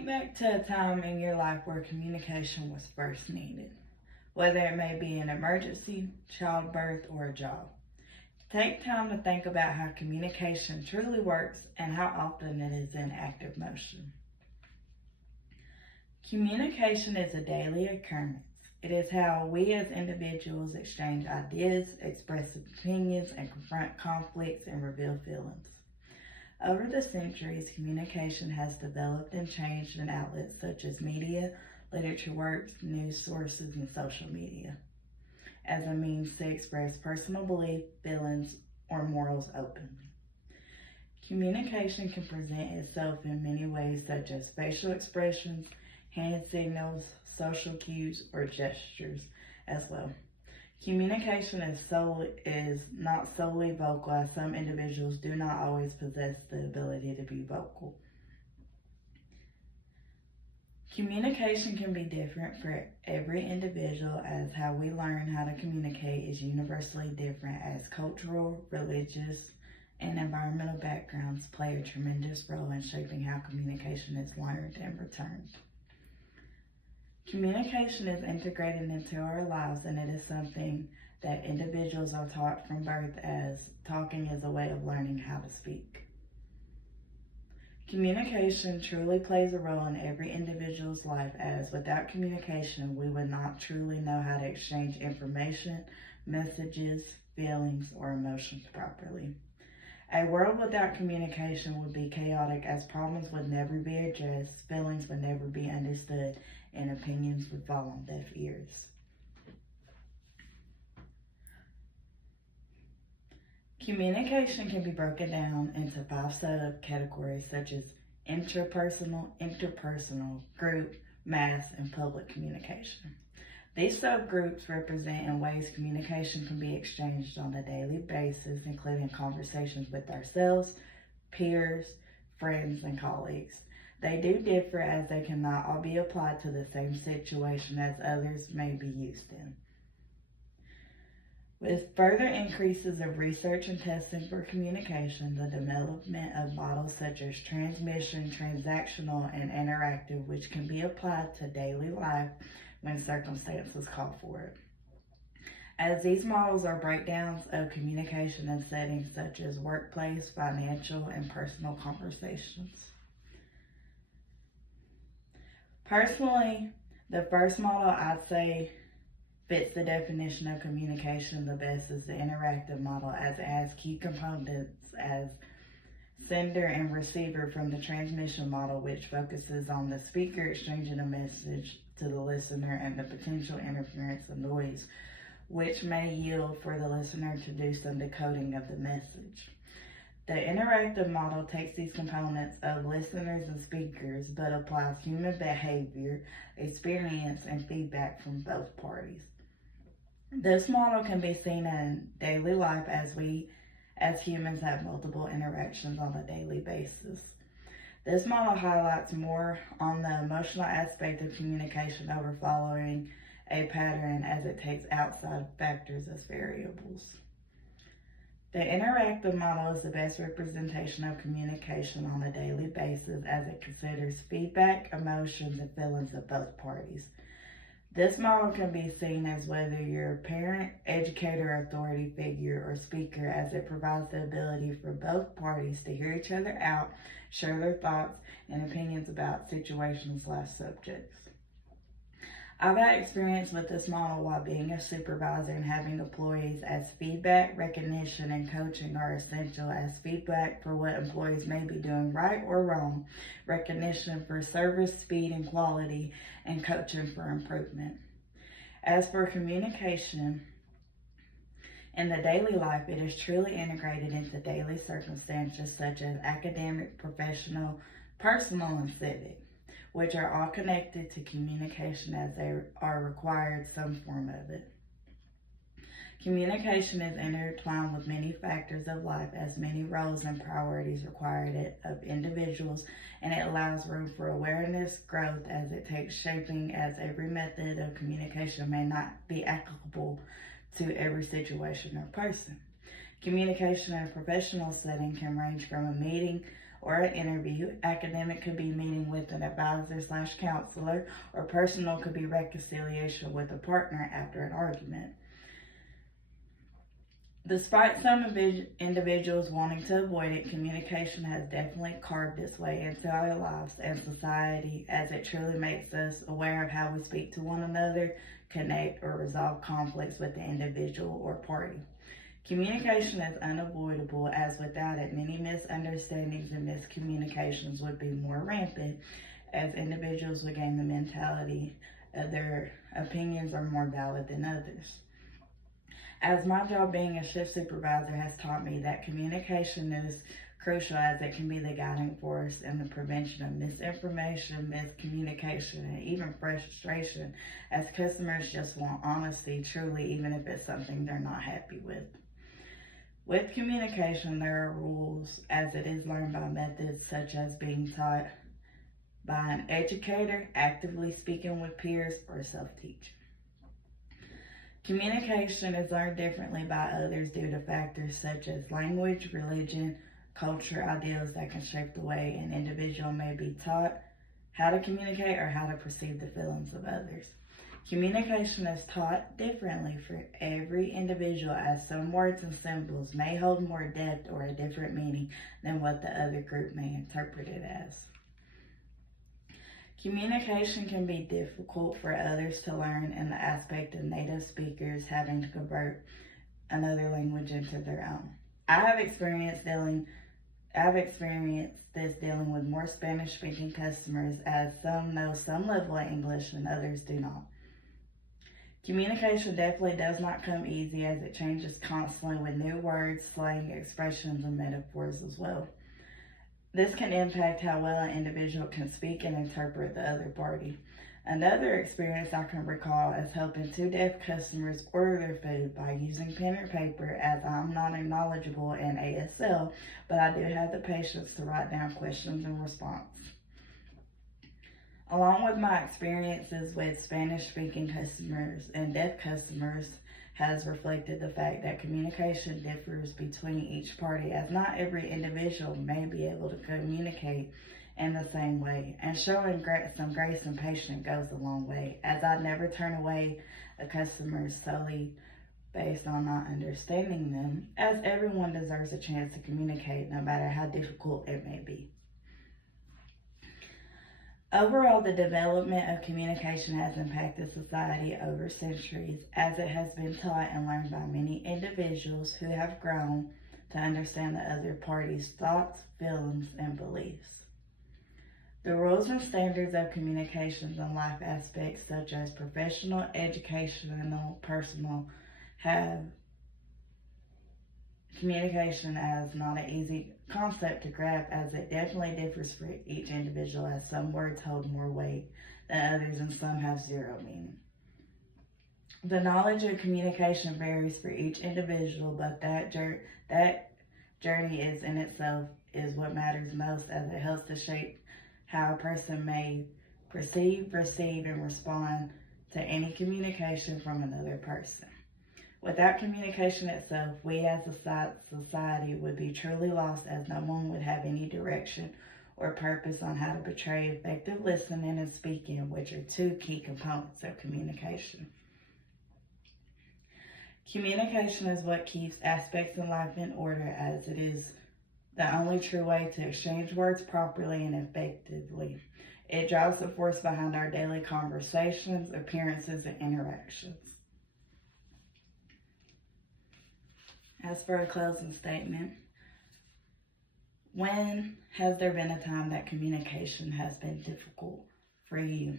Think back to a time in your life where communication was first needed, whether it may be an emergency, childbirth, or a job. Take time to think about how communication truly works and how often it is in active motion. Communication is a daily occurrence. It is how we as individuals exchange ideas, express opinions, and confront conflicts and reveal feelings. Over the centuries, communication has developed and changed in outlets such as media, literature works, news sources, and social media as a means to express personal belief, feelings, or morals openly. Communication can present itself in many ways such as facial expressions, hand signals, social cues, or gestures as well. Communication is not solely vocal, as some individuals do not always possess the ability to be vocal. Communication can be different for every individual, as how we learn how to communicate is universally different, as cultural, religious, and environmental backgrounds play a tremendous role in shaping how communication is learned and returned. Communication is integrated into our lives, and it is something that individuals are taught from birth, as talking is a way of learning how to speak. Communication truly plays a role in every individual's life, as without communication, we would not truly know how to exchange information, messages, feelings, or emotions properly. A world without communication would be chaotic, as problems would never be addressed, feelings would never be understood, and opinions would fall on deaf ears. Communication can be broken down into 5 subcategories such as intrapersonal, interpersonal, group, mass, and public communication. These subgroups represent in ways communication can be exchanged on a daily basis, including conversations with ourselves, peers, friends, and colleagues. They do differ, as they cannot all be applied to the same situation as others may be used in. With further increases of research and testing for communication, the development of models such as transmission, transactional, and interactive, which can be applied to daily life when circumstances call for it. As these models are breakdowns of communication in settings such as workplace, financial, and personal conversations. Personally, the first model I'd say fits the definition of communication the best is the interactive model, as it has key components as sender and receiver from the transmission model, which focuses on the speaker exchanging a message to the listener and the potential interference of noise, which may yield for the listener to do some decoding of the message. The interactive model takes these components of listeners and speakers, but applies human behavior, experience, and feedback from both parties. This model can be seen in daily life, as we as humans have multiple interactions on a daily basis. This model highlights more on the emotional aspect of communication over following a pattern, as it takes outside factors as variables. The interactive model is the best representation of communication on a daily basis, as it considers feedback, emotions, and feelings of both parties. This model can be seen as whether you're a parent, educator, authority figure, or speaker, as it provides the ability for both parties to hear each other out, share their thoughts and opinions about situations/subjects. I've had experience with this model while being a supervisor and having employees, as feedback, recognition, and coaching are essential, as feedback for what employees may be doing right or wrong, recognition for service, speed, and quality, and coaching for improvement. As for communication in the daily life, it is truly integrated into daily circumstances such as academic, professional, personal, and civic, which are all connected to communication, as they are required some form of it. Communication is intertwined with many factors of life, as many roles and priorities require it of individuals, and it allows room for awareness, growth, as it takes shaping, as every method of communication may not be applicable to every situation or person. Communication in a professional setting can range from a meeting or an interview. Academic could be meeting with an advisor/counselor, or personal could be reconciliation with a partner after an argument. Despite some individuals wanting to avoid it, communication has definitely carved its way into our lives and society, as it truly makes us aware of how we speak to one another, connect, or resolve conflicts with the individual or party. Communication is unavoidable, as without it, many misunderstandings and miscommunications would be more rampant, as individuals would gain the mentality of their opinions are more valid than others. As my job being a shift supervisor has taught me that communication is crucial, as it can be the guiding force in the prevention of misinformation, miscommunication, and even frustration, as customers just want honesty truly, even if it's something they're not happy with. With communication, there are rules, as it is learned by methods such as being taught by an educator, actively speaking with peers, or self-teaching. Communication is learned differently by others due to factors such as language, religion, culture, ideals that can shape the way an individual may be taught how to communicate or how to perceive the feelings of others. Communication is taught differently for every individual, as some words and symbols may hold more depth or a different meaning than what the other group may interpret it as. Communication can be difficult for others to learn in the aspect of native speakers having to convert another language into their own. I have experienced this dealing with more Spanish-speaking customers, as some know some level of English and others do not. Communication definitely does not come easy, as it changes constantly with new words, slang, expressions, and metaphors as well. This can impact how well an individual can speak and interpret the other party. Another experience I can recall is helping two deaf customers order their food by using pen and paper, as I'm not knowledgeable in ASL, but I do have the patience to write down questions and response. Along with my experiences with Spanish-speaking customers and deaf customers has reflected the fact that communication differs between each party, as not every individual may be able to communicate in the same way, and showing some grace and patience goes a long way, as I never turn away a customer solely based on not understanding them, as everyone deserves a chance to communicate, no matter how difficult it may be. Overall, the development of communication has impacted society over centuries, as it has been taught and learned by many individuals who have grown to understand the other party's thoughts, feelings, and beliefs. The rules and standards of communications and life aspects, such as professional, educational, personal, have communication as not an easy concept to grasp, as it definitely differs for each individual, as some words hold more weight than others and some have zero meaning. The knowledge of communication varies for each individual, but that journey is in itself is what matters most, as it helps to shape how a person may perceive, receive, and respond to any communication from another person. Without communication itself, we as a society would be truly lost, as no one would have any direction or purpose on how to portray effective listening and speaking, which are two key components of communication. Communication is what keeps aspects in life in order, as it is the only true way to exchange words properly and effectively. It drives the force behind our daily conversations, appearances, and interactions. As for a closing statement, when has there been a time that communication has been difficult for you?